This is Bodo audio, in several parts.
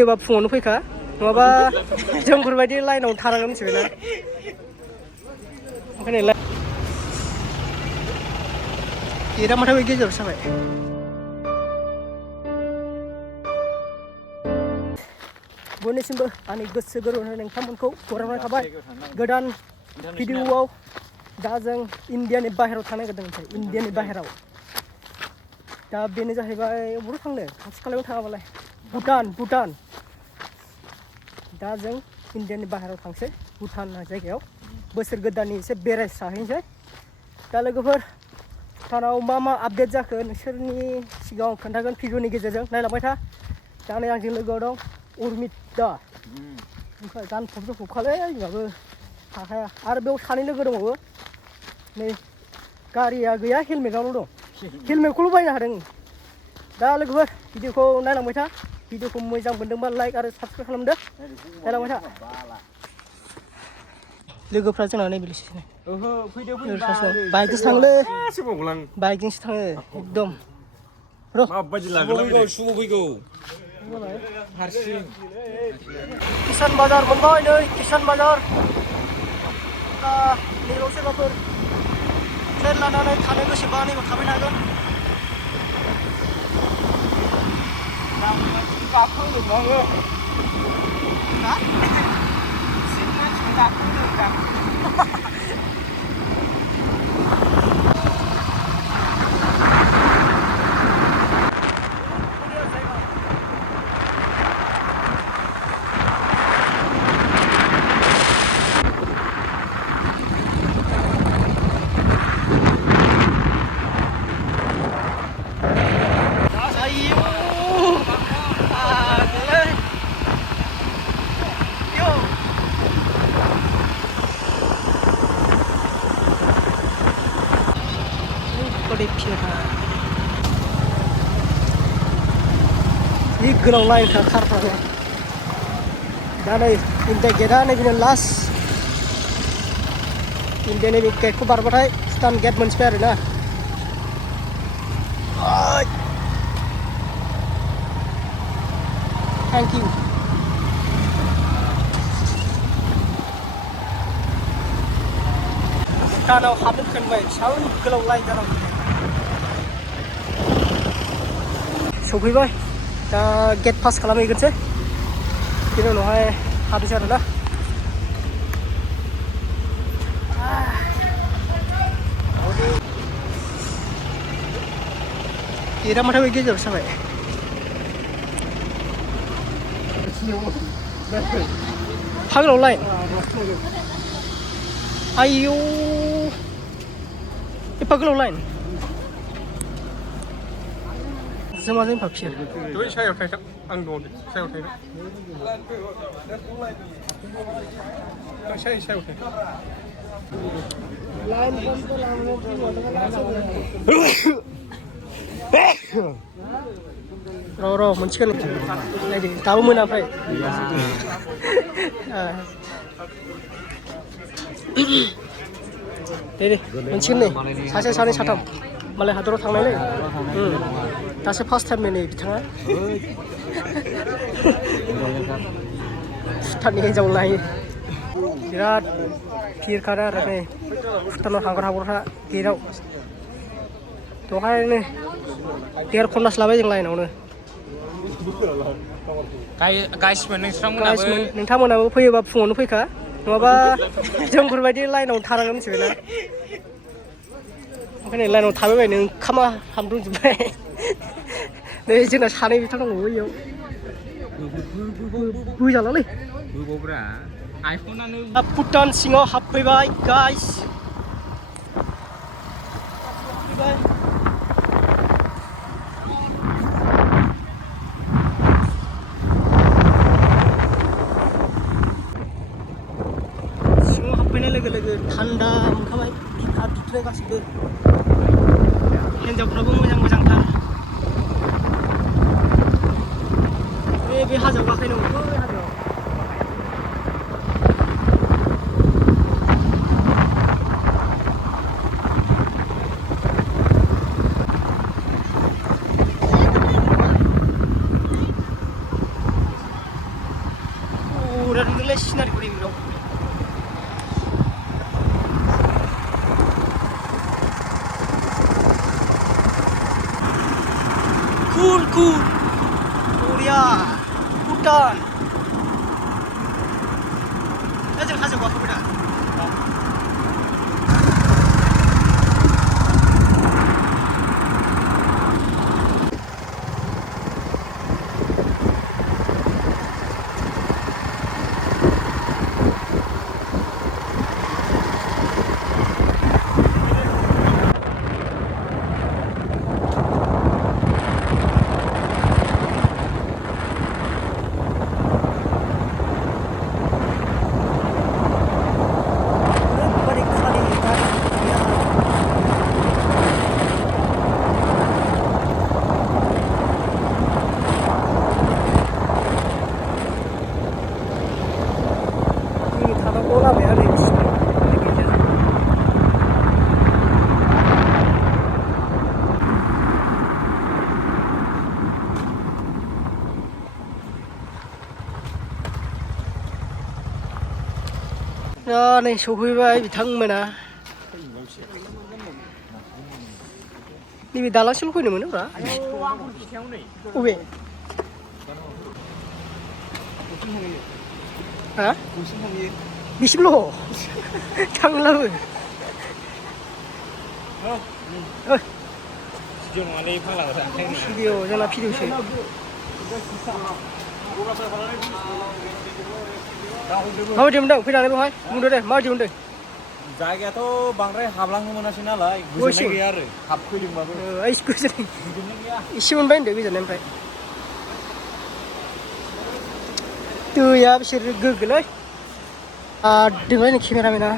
फैबा फुङावनो फैखा नङाबा जोंफोरबायदि लाइनाव थानांगोन मिथिबायना ओंखायनो गेटआ माथो बे गेजेराव जाबाय बयनिसिमबो आंनि गोसो गोरबोनिफ्राय नोंथांमोनखौ बरायनाय थाबाय गोदान भिडिअआव दा जों इण्डियानि बाहेरायाव थांनो नागिरदों इण्डियानि बाहेरायाव दा बेनो जाहैबाय बबेयाव थांनो खाथि खालायाव थाङाबालाय भुटान दा जों इण्डियानि बाहेरायाव थांसै भुटान जायगायाव बोसोर गोदाननि एसे बेरायस्राहैनोसै दा लोगोफोर भुटानाव मा आपडेट जाखो नोंसोरनि सिगाङाव खोन्थागोन भिडिअनि गेजेरजों नायलांबाय था दा नै आंजों लोगोआव दं उर्मिता ओमफ्राय गानफबखालै आंहाबो हाखाया आरो बेयाव सानै लोगो दंबावो नै गारिया गैया हेलमेटावल' दं हेलमेटखौल' बायनो हादों दा लोगोफोर भिडिअखौ नायलांबाय था भिडिअखौ मोजां मोनदोंबा लाइक आरो साबस्क्राइब खालामदो नायलांबाय था लोगोफ्रा जोंना नैबेलसो बाइकजोंसो थाङोलै बाइकजोंसो थाङो एकदम र' सुबो फैगौ हारसिं किसान बाजार मोनबाय नै किसान बाजार नैबाव सोरबाफोर ट्रेन लानानै थानो गोसोबा नैबाव थाबायनो हागोन जि गोलाव लाइनखा कारफ्रानो दा नै इण्डिया गेटआ नैबेनो लास्ट इण्डिया नैबे गेटखौ बारबाथाय भुटान गेट मोनसिगोन आरोना थेंक इउ भुटानाव हाबनो खोनबाय बेसेबां गोलाव लाइन जानांगौ सफैबाय दा गेट पास खालामहैग्रोसै बेनि उनावहाय हाबनोसै आरोना गेटआ माथो बे गेजेराव जाबाय फागलाव लाइन आयौ एफा गोलाव लाइन जों फाखिया बै सायाव थायथां आं दङ सायाव थायथां सायाव थायथां र' मोनसिगोन नायदो दाबो मोना ओमफ्राय दे मोनसिगोन नै सासे सानै साथाम मालाय हादराव थांनायलै दासो फार्स्ट टाइम नै बिथाङा भुटाननि हिन्जाव लायो बिराद भिर खारो आरो नै भुटानाव हाग्राफ्रा गेटआव दहायनो 1.5 घन्टासो लाबाय जों लाइनावनो गाइसमोन नोंथांमोनाबो फैयोबा फुङावनो फैखा नङाबा जोंफोरबायदि लाइनाव थानांगोन मिथिबायना ओंखायनो लाइनाव थाबायबायनो ओंखामा हाबदोंजोब्बाय नै जोंना सानै बिथां दङ बैयाव बोजालालै भुटान सिङाव हाबफैबाय गाइस सिङाव हाबफैनाय लोगो लोगो थान्दा मोनखाबाय बिखा बिथ्राय गासिबो हिन्जावफ्राबो मोजांथार बे हाजोआव गाखोनांगौ बै हाजोआव Udah nilai sinar di bro. Cool. Korea, Bhutan. Aja gua kemudian. नै सफैबाय बिथांमोना नैबे दालांसिम फैनो मोनोब्रा अबे हा बिसिमल' थांलाबो भिडिअ जोंना भिडिअसो माबायदि मोनदों फैनानै बेवहाय बुंदो दे माबायदि मोनदों जायगायाथ' बांद्राय हाबलांनो मोनासै नालाय गोजोननाय गैया आरो हाबफैदोंबाबो गोजोननाय एसे मोनबाय होनदो गोजोननाय ओमफ्राय दैया बिसोर गोग्गोलै दोंलाय नै केमेरामेना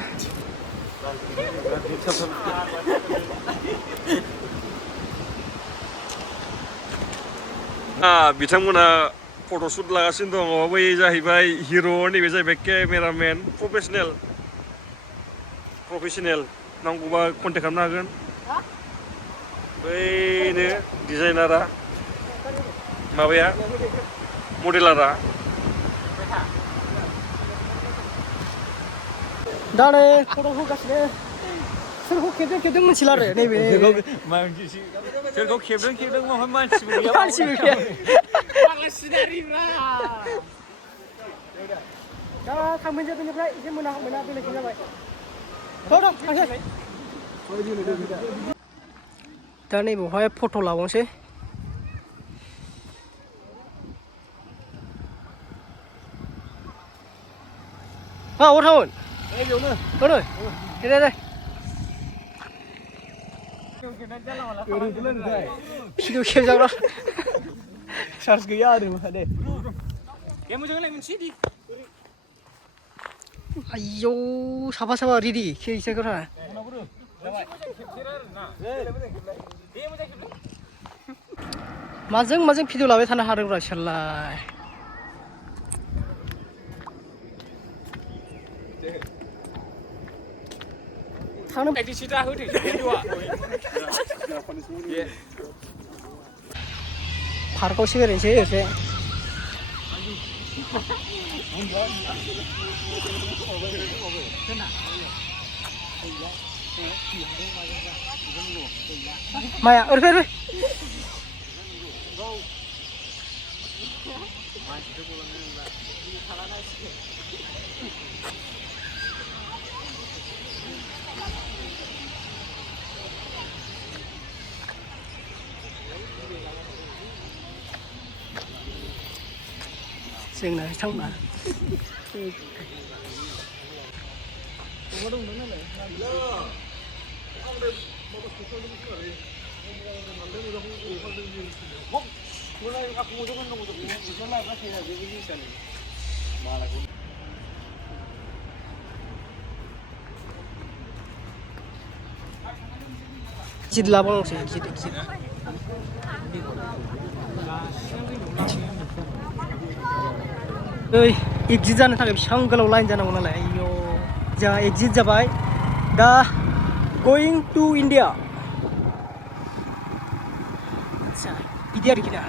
बिथांमोना फट'शुट लागासिनो दङ बै जाहैबाय हिर' नैबे जाहैबाय केमेरामेन प्रफेसनेल नांगौबा कन्टेक्ट खालामनो हागोन बैनो डिजाइनारा माबाया मडेलारा दा नै फट' होगासिनो सोरखौ खेबदों मिथिला आरो नैबे सोरखौ खेबदों माहाय मानसिबो गैया दा थांफिनसै बेनिफ्राय एसे मोना बेलेगजों जाबाय थांसै दा नैबेवहाय फट' लाबावनोसै अबाव थांगोन दे भिडिअ खेबजाग्रा चार्ज गैया आरो दे आयौ साफा रेडि खेबजाग्रा माजों भिडिअ लाबाय थानो हादोंब्रा इसोरलाय पार्कआवसो बेरायनोसै ओरैजाय माया ओरै फै जोंना बिथांमोना गिदिर लाबावनोसै गिदिर एग्जिट जानो थाखाय बेसेबां गोलाव लाइन जानांगौ नालाय आयौ जोंहा एग्जिट जाबाय दा गोइं टु इन्डिया आदसा बिदि आरोखि ना